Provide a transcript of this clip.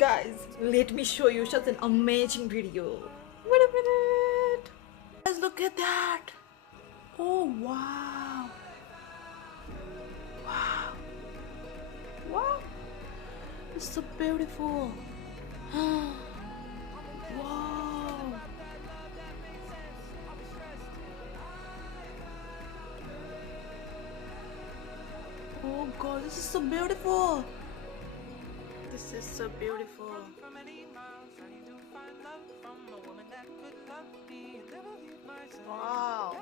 Guys, let me show you such an amazing video. Wait a minute. Guys, look at that. Oh, wow. Wow. Wow. It's so beautiful. Wow. Oh God, this is so beautiful. This is so beautiful. Wow.